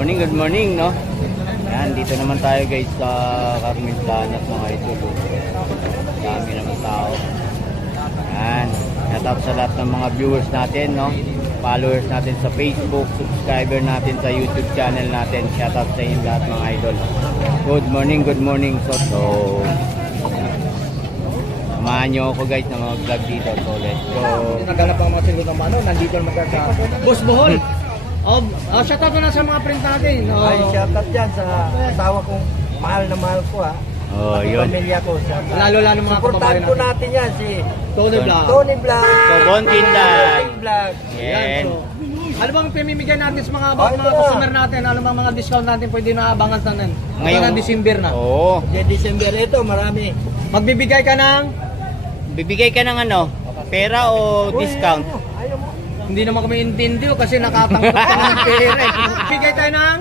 good morning, no? Yan, dito naman tayo guys sa Carmen Planas mga idol. Dami naman tao. Yan, natapos sa lahat ng mga viewers natin, no? Followers natin sa Facebook, subscriber natin sa YouTube channel natin. Shout out sa inyo lahat mga idol. Good morning, so samahan nyo ako guys na mga vlog dito. So let's go. Naganap ang mga singgo ng mano, nandito naman sa Boss Bohol. Shout out na sa mga friends natin. Ay, shout out dyan sa asawa kong mahal na mahal ko ha. Oh, yun. Pamilya ko. Lalo mga supportahan kababayan po natin. natin yan si Tony Vlog. Tony Vlog. Kobon Tindag. Vlog. Yan. Ano bang pamimigay natin sa mga customer natin? Ano bang mga discount natin pwede na abangan natin? Ngayon na December na. Oo. Sa December ito, marami. Magbibigay ka ng Bibigay ka ng ano? Pera o discount? Ayaw mo. hindi naman kami intindiyo kasi nakatangkot ka ng pera. Bigay tayo ng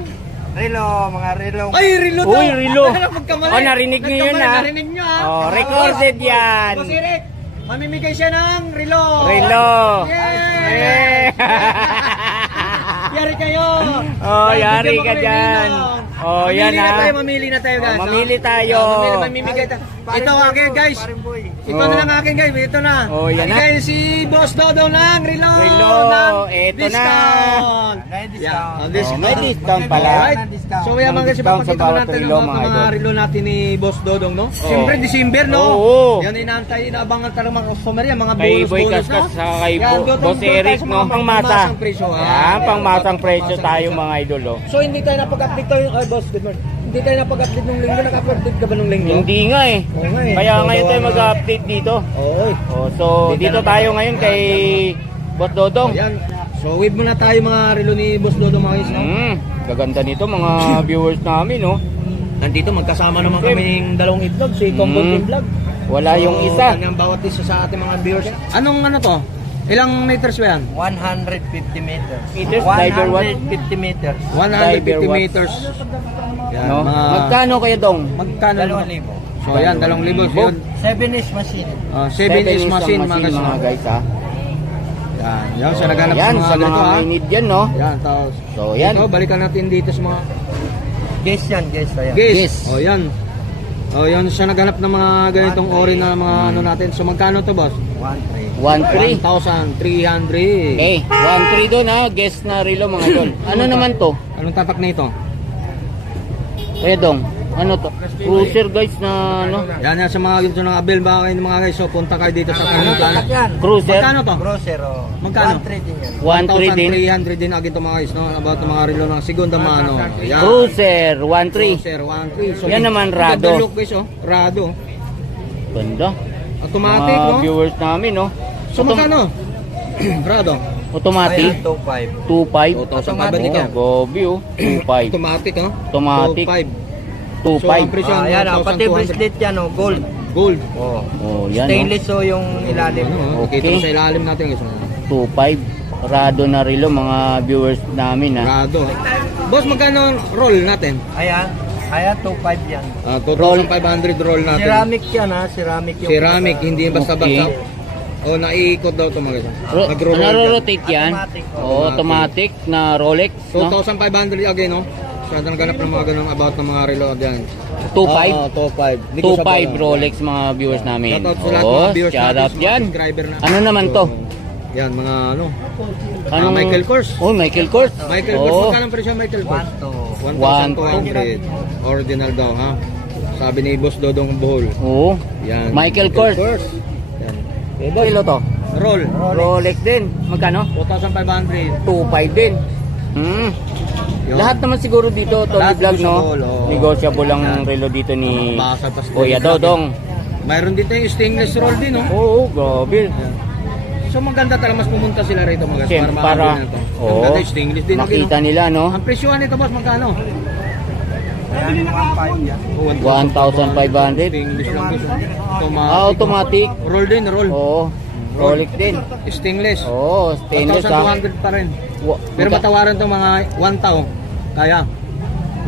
Relo, mga relo. Ay, relo to! Uy, relo. Magkamali. Oh, narinig nyo yun, ha? Narinig nyo, ha? Oh, recorded yan. Boss Eric, mamimigay siya ng relo. Relo. Yay! Yari kayo. Oh, Dahil yari bigyan mo ka kami dyan. ninong. Oh, yan, ha? Mamili na tayo guys. Oh, mamili tayo. Mamimigay tayo. Ito akin guys. Paring boy. Ito na lang akin guys. Ito na. Oh, yan na. Bigay si Boss Dodo ng relo. Relo. ng Ito na. May discount. discount. Yeah, Oh, may discount pala. Alright. So yan mga kasi Discount sa papakita ko bawat natin relo, ang mga mga idol. relo natin ni Boss Dodong, no? Siyempre December, no? Oo. Yan inaantay, inaabangan talaga mga customer yan, mga Kay Boy bonus, Kaskas no? sa kay Yan, doon Boss tayo Eric, sa no? mga Pangmasa. pangmasang presyo, ha? Yan, pangmasang presyo tayo mga idol, oh. So hindi tayo napag-update tayo, ay boss, good morning. Hindi tayo napag-update nung linggo, naka-update ka ba nung linggo? Hindi nga eh. Oo nga eh. Kaya So, ngayon tayo gawa nga. mag-update dito. Oo. Oh, so dito tayo ngayon kay Boss Dodong. Yan. So wave muna tayo mga relo ni Boss Dodong mga guys, no? Gaganda nito mga viewers namin, no? Nandito magkasama naman kaming dalawang itlog, si Combo Team Vlog. Wala yung isa. Kanyang bawat isa sa ating mga viewers. Anong ano to? Ilang meters ba yan? 150 meters. Meters, diver what? 150 meters. 150 Diver watts. meters. Yan, No? mga... Magkano kayo dong? Magkano? 2,000. So yan, 2,000. So, yun. 7 is machine. 7 is machine, mga guys. mga guys, ha? Yan, yan, siya naghanap Yan, sa sa mga mga ganito, ha? may need yan, no? Yan, tapos. So, yan. Ito, balikan natin dito sa mga Guess yan, guess. Ayan. guys. Guess. O, yan. O, yan, siya naghanap ng mga ganitong ori na mga ano natin. So, magkano to, boss? 1,300. 1-3. 1,300. Okay, 1-3 doon, ha? Guess na relo, mga idol. Ano naman to? Anong tatak na ito? Kaya dong, ano to? Cruiser, guys, na ano? Yan, yan, sa mga ganito ng Abel, baka kayo mga guys. So, punta kayo dito sa Ano Carmen tatak yan? Cruiser? Magkano to? Browser, oh. Magkano? 1,300 din yan. 1-3 din. 1,300 din agad ito mga guys, no? About ng mga relo ng segunda mano. Yan. Cruiser, 1-3. Cruiser, 1,300. So, Yan naman, Rado. ganda look guys, oh. Rado. Ganda. Automatic, Mga no? viewers namin, no? So, magkano? Rado. Automatic. Ayan, 2,500. 2.5. 2,500 ka. Oh, gobi, oh. 2.5. Automatic, no? Automatic. 2,500. So, ang 2.5. presyo, Ayan, pati 1,200. bracelet yan, oh. Gold. Gold. Oh. Oh, yan, no? Stainless, oh, yung ilalim. Ano, Okay. Kita mo sa ilalim natin guys. 2.5. Rado na relo, mga viewers namin, ha? Rado. Boss, magkano roll natin? Ayan. Ayan, 2,500 yan. 2,500 roll natin. Ceramic yan, ha. Ceramic yung... Ceramic, hindi basta-basta. Okay. O, naiikot daw ito mga guys. Nagro-roll yan. Naro-rotate yan? Automatic, Oo, automatic na Rolex, no? 2,500 again, no? Siya naghanap ng mga ganun about ng mga relo dyan. 2.5? 2,500. 2.5 Rolex, mga viewers namin. Shoutout sa lahat ng Oo, mga viewers shout natin, out sa mga yan. subscriber natin. Ano naman to? Yan, mga ano. Anong- Michael Kors. Oh, Michael Kors. Michael Kors, Oo. magkano ang presyo Michael Kors? 1,200. 1,200. Original daw, ha? Sabi ni Boss Dodong Bohol. Oo. Yan. Michael Kors. Yan. Kilo to? Roll. Rolex din. Magkano? 2,500. 2.5 din. Yun. Lahat naman siguro dito, Tony Lahat Vlog, no? negotiable, oo. Negotiable ang relo dito ni Basa, tas Kuya dito. Dodong. Mayroon dito yung stainless roll din, no? Oo, grabe. So maganda talaga mas pumunta sila rito mga guys Siyempre, para para makabili na to. Ang oo, ganda yung stainless din. makita no? nila, no? Ang presyo nito boss magkano? Ayan, 1,500 yan. 1,500. Stainless lang guys. Automatic. Roll din, roll. Oo. Rolex din. Stainless. Oo, stainless, ha? 1,200 pa rin. Pero matawaran to mga 1,000. Kaya.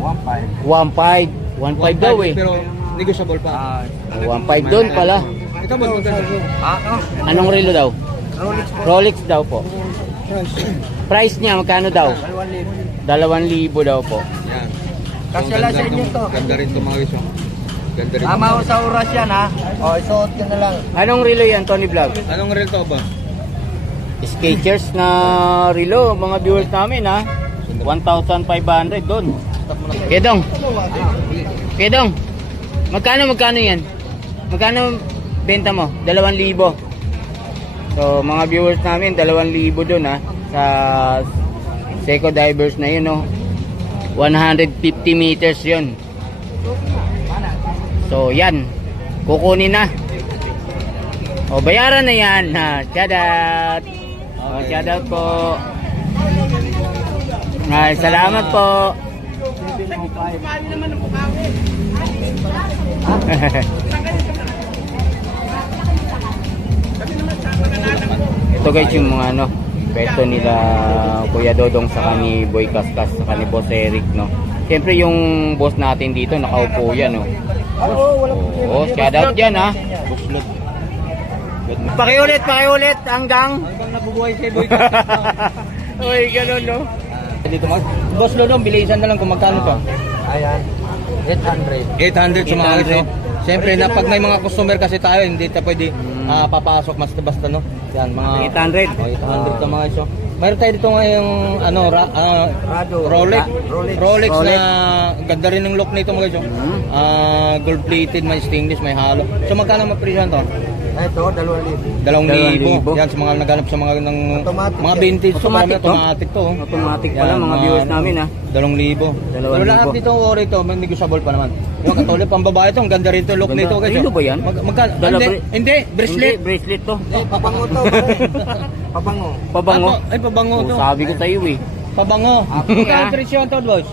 1,500. 1.5. 1.5 daw, eh. Pero negotiable pa. 1.5 doon pala. Ito boss magkano? Oh. Anong relo daw? Rolex po. Rolex daw po. Price niya, magkano daw? 1,000. 2,000 daw po. Yan. Kasya lang sa inyo to. Ganda rin ito mga guys. oh. Ganda rin. Tama ko sa oras yan ha. O, isuot ka na lang. Anong relo yan, Tony Vlog? Anong reel to ba? Skechers na relo, mga viewers namin ha. 1,500 doon. Kedong. Kedong. Magkano yan? Magkano benta mo? 2,000. So, mga viewers namin, 2,000 doon ha. Sa Seco Divers na yun, no? 150 meters yun. So, yan. Kukunin na. O, bayaran na yan. Ha. Shout out. O, shout out po. Ay, salamat po. Ito guys yung mga ano, pwesto nila Kuya Dodong sa ni Boy Kaskas sa ni Boss Eric, no. Siyempre yung boss natin dito nakaupo yan, no. Oo, walang problema. Oh, shout out dyan ha. Buslot. Pakiulit hanggang nabubuhay si Boy Kaskas. Uy, ganun, no. Dito mag Boss Lodong, bilisan na lang kung magkano to. Ayan. 800. 800 sa mga guys. oh. Siyempre na pag may mga customer kasi tayo, hindi tayo pwede papasok basta no. Yan mga 800. Oh, 800 ka mga guys. oh. Mayroon tayo dito ngayong ano Rado. Rolex. Rolex. Na ganda rin ng look nito mga guys. oh. Gold plated, may stainless, may halo. So magkano mapresyon to? Ito, 2,000. 2,000. 2,000. Yan sa mga naghanap sa mga ng Automatic mga yan. vintage to, marami Automatic to? automatic to. oh. Automatic pala Yan, mga viewers namin ha. 2,000. Pero wala 2,000. dito ori to, may negotiable pa naman. Yung katulad pang babae to, ang ganda rin to look Ganda. nito guys. Relo oh. ba yan? Magkano? Hindi, bracelet. Hindi, bracelet to. Pabango to. Pabango. Pabango. Ay, pabango Oh, to. sabi ko sa iyo eh. Pabango. Magkano presyo to, boss?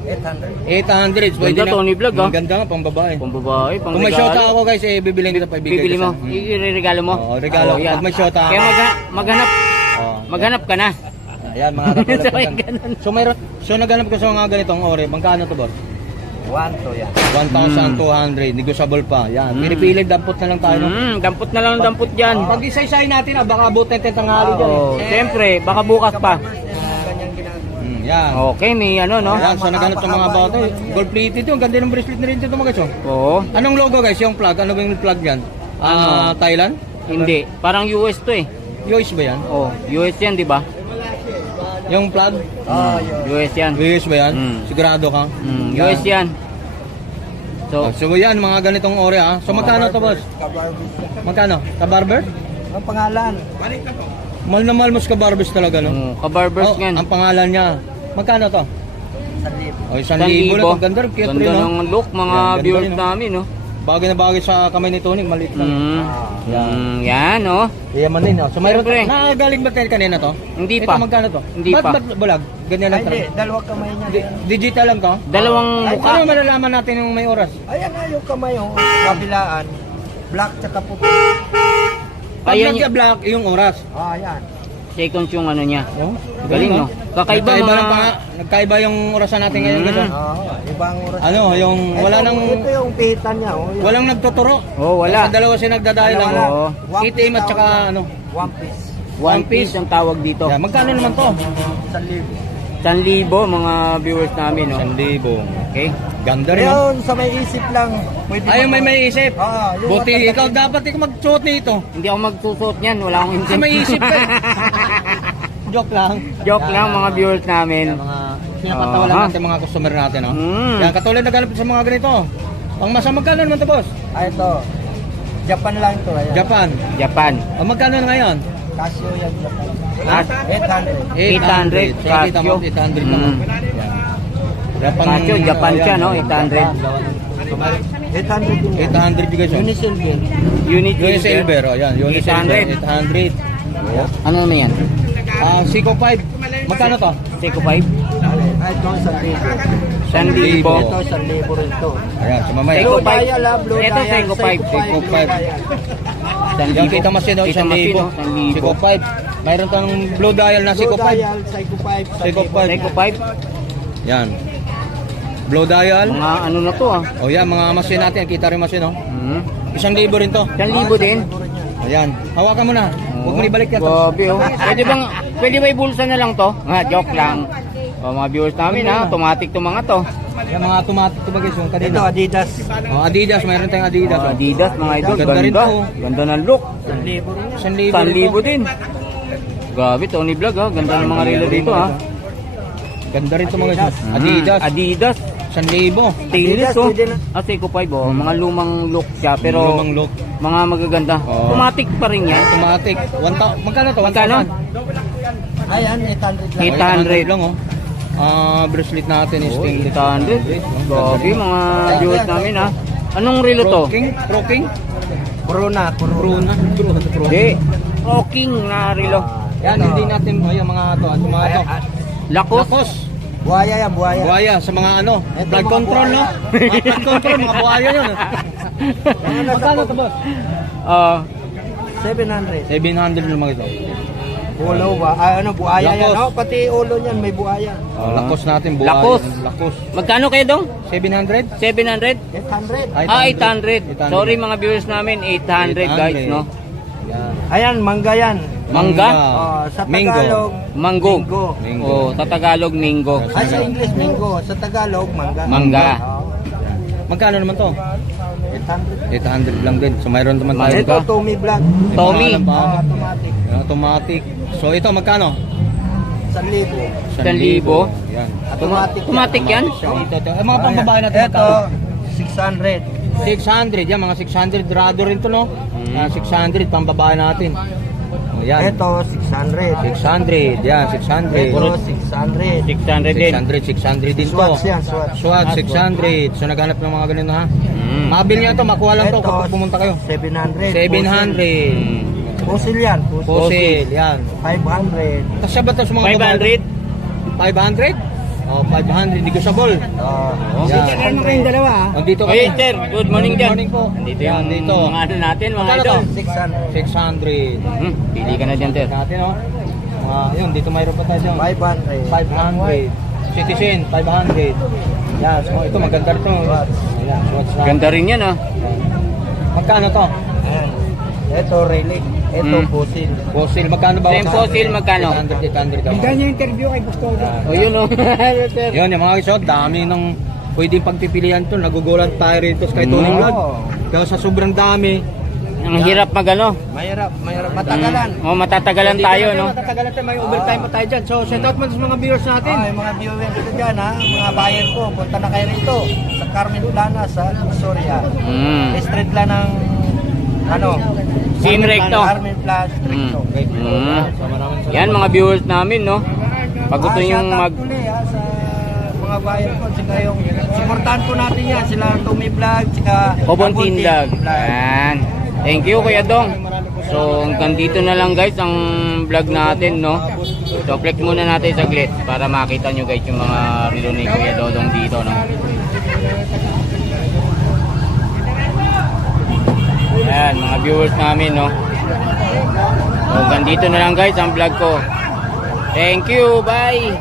800. 800. Ganda, Tony Vlog, ah. Ang ganda nga, pang babae. Pang babae, pang Kung may shota regalo. ako guys, bibiling kita pa Bibili mo, i-regalo mo. Oo, regalo. yan. Pag may shota. Kaya maghanap ka na. Ayan, mga katulad. So, ko dyan. ganun. So naghanap ko sa mga ganitong ore. Magkano to, boss? 1 to yan. 1,200. Negotiable pa. Yan. Pinipili, dampot na lang tayo. no? Dampot na lang, dampot dyan. Pag isa-isay natin, baka abutin natin tanghali dyan. Oo, siyempre, baka bukas pa. Ganyan ginagawa. Yan. Okay, may ano, no? Ayan, so naghanap sa mga bata. Gold plated yun. Ganda ng bracelet na rin dito mga guys. oh. Oo. Anong logo guys? Yung plug? Ano ba yung plug yan? Thailand? Hindi, parang US to eh. US ba yan? Oh, US yan, di ba? Yung plug? Yun. US yan. US ba yan? Mm. Sigurado ka? Yan. US yan. So, So yan, mga ganitong ore ah. So magkano to boss? Kabarbis. Magkano? Ka-barber? Ang pangalan. Mahal na mahal mo sa ka-barbers talaga no? kabarbers yan. Ang pangalan niya. Magkano to? 1,000. O, 1,000 na. Ang ganda rin. Cute rin Ganda no? ng look, mga Yan, ganda viewers rin, no? namin, no? Bagay na bagay sa kamay ni Tony. Maliit lang. Yan, oh. Yaman din. No? So mayroon Siyempre. nakagaling ba tayo kanina to? Hindi Ito pa. magkano to? Hindi Ba't pa. bulag? Ganyan lang Ay, hindi. talaga. Dalawa kamay niya. Digital lang to? Dalawang Ay, mukha. Ano malalaman natin yung may oras? Ayan na yung kamay. Oh. Kabilaan. Black tsaka puti. Pag Ayan nag-black, yung oras. Ayan. Seconds yung ano niya. Oh, Galing, no? Kakaiba Nagkaiba yung orasan natin ngayon kasi. Ibang oras. Ano, yung wala Ito, nang Ito yung pihitan niya. Oh, yun. walang nagtuturo. Oh, wala. Sa dalawa siya nagdadahil lang. Wala. Oo. One Itim piece at saka tawag ano. yan. One piece. One piece ang tawag dito. Yeah, magkano naman to? 1,000. 1,000 mga viewers namin, no? 1,000. Okay. Ganda rin. No? Yun, sa may isip lang. Pwede Ay, yung may isip. Yung Buti matagal- ikaw dapat ikaw magsuot nito. Hindi ako magsusuot niyan, wala akong Kasi intent. may isip ka. Joke lang. Joke lang mga viewers namin. Yan, mga pinapatawa lang Aha. natin mga customer natin. No? Mm. Yan, katulad naghanap sa mga ganito. Ang masa magkano naman to boss? Ito. Japan lang to. Ayan. Japan. Japan. Ang magkano na ngayon? Casio yan. Japan. Ah, 800. 800 So, kita mo, Casio. 800 naman. Mm. Japan, Casio, Japan siya, no? 800. 800 din yan. 800 guys. oh. Unisilver. Unit Yung silver, oh, yan. Yung 800. 800. Ano naman yan? Seiko 5. Magkano to? Seiko 5? Ay, ito, 1,000. 1,000. Ito, 1,000 rin to. Ayan, so mamaya. Seiko Blue 5. dial, Blue Ito, dial, Seiko 5. Seiko 5. San Yan, libo. kita mas yun, oh, Kita 1,000. mas yun, oh, 1,000. Seiko 5. Mayroon tang blue dial na Seiko Blue 5. dial, Seiko 5. Seiko 5. Seiko 5? Yan. Blue dial. Mga ano na to, ah. O yan, mga masin natin. Kita rin masin, oh. 1,000 rin to. 1,000 din. Ayan. Hawakan mo na. Huwag mo ibalik yan. Grabe, oh. Pwede ba ibulsa na lang to? Joke lang. O, mga viewers namin ha, automatic to mga to. Yung mga automatic to ba guys, yung Ito, kanina. Adidas. Oh, Adidas, mayroon tayong Adidas. oh. Adidas mga idol, Ganda rin ganda. to. Ganda ng look. 1,000 rin. 1,000 din. Grabe, Tony Vlog ha. Ganda ng mga relo dito ha. Ganda rin to mga guys. Adidas, Adidas. 1,000. Stainless Adidas, oh. pwede na. Seiko 5 oh. Mga lumang look siya pero Lumang look. mga magaganda. Oh. Automatic pa rin yan. Automatic. Magkano to? Magkano? 1,000. Ayan, 800 lang. 800 lang oh. Bracelet natin is Oh, stainless. 800. Grabe mga viewers namin ha. Anong relo to? Pro King? Corona. Bruna. Hindi. King na relo. Yan, hindi natin yung mga to. Yung mga to. Lakos. Lakos. Buhaya yan, buhaya. Buhaya sa mga ano. Ito, Blood mga control no? buhaya. Mga blood control, mga buhaya yun. Magkano to boss? Ah, 700. 700 lang mga ito. Ulo ba? Buhaya yan. Lakos. Oh, pati ulo niyan may buhaya. Lakos natin, buhaya. Lakos. Lakos. magkano kayo dong? 700? 700? 800. 800. Sorry mga viewers namin, 800 guys, no? Yan. Ayan, mangga yan. Mangga? Oh, sa Mango. Tagalog, Mango. Mango. Mango. Oh, sa Tagalog, Mingo. Ay, sa English, mango. Sa Tagalog, mangga. Mangga. Oh, Magkano naman to? 800. 800 lang din. So mayroon naman tayo. Mangga. Ito, Tommy Black. Tommy. Automatic. Automatic. So ito magkano? 1,000. 1,000. Yan. Automatic yan? Dito, ito. Eh, mga pambabae natin Ito, magkano? 600. 600. Yan, mga 600. Rado rin to, no? 600, pambabae natin. Oh, yan. Ito, 600. 600. Yan, 600. Ito, 600. 600 din. 600 din to. Swatch yan, swatch. Swatch, 600. So naghanap ng mga ganun ha. Mm. Mabili nyo to, makuha lang to Ito, kapag pumunta kayo. 700. 700. Pusil yan. Fossil, yan. 500. Kasya ba to sa mga 500? 500? Oh, 500. Negotiable. Yan. kayong dalawa. Nandito Oy, sir, good morning Good dyan. morning po. Nandito Yan, yung dito. mga ano natin, mga Magkano idol. to? 600. 600. Pili ka na dyan, sir. Natin, oh. Yun, dito mayroon pa tayo dyan. 500. 500. Citizen, 500. Yan, so ito maganda rin ito. Ayan, swatch na. Ganda rin yan, ah. Magkano to? Ayan. Ito, relic. Ito, pusil. Fossil, magkano ba? Same fossil, magkano? 800 ka. yung interview kay Gusto. Oh, yun, oh. sir. Yun, yung mga isot, dami ng pwedeng pagpipilian to. Nagugulat tayo rito kay Tony Mm. Vlog. Kaya sa sobrang dami. Ang hirap magano. Mahirap. Matagalan. Oh, matatagalan tayo, no? Matatagalan tayo, may overtime pa tayo dyan. So, shout out mo sa mga viewers natin. Yung mga viewers ko dyan, ha? Mga buyer ko, punta na kayo rito. Sa Carmen Plana, sa Soria. Mm. Street lang ng, Sim Recto. Carmen Plana, Street Mm. to. Mm. Yan, mga viewers namin, no? Pag gusto yung mag... sa mga buyer ko, sila yung, supportahan po natin yan, sila Tommy Vlog, sika Kobon Tindag. Yan. Thank you, Kuya Dong. So, hanggang dito na lang guys ang vlog natin, no? So, flex muna natin saglit para makita nyo guys yung mga relo ni Kuya Dodong dito, no? Yan, mga viewers namin, no? So, hanggang dito na lang guys ang vlog ko. Thank you, bye!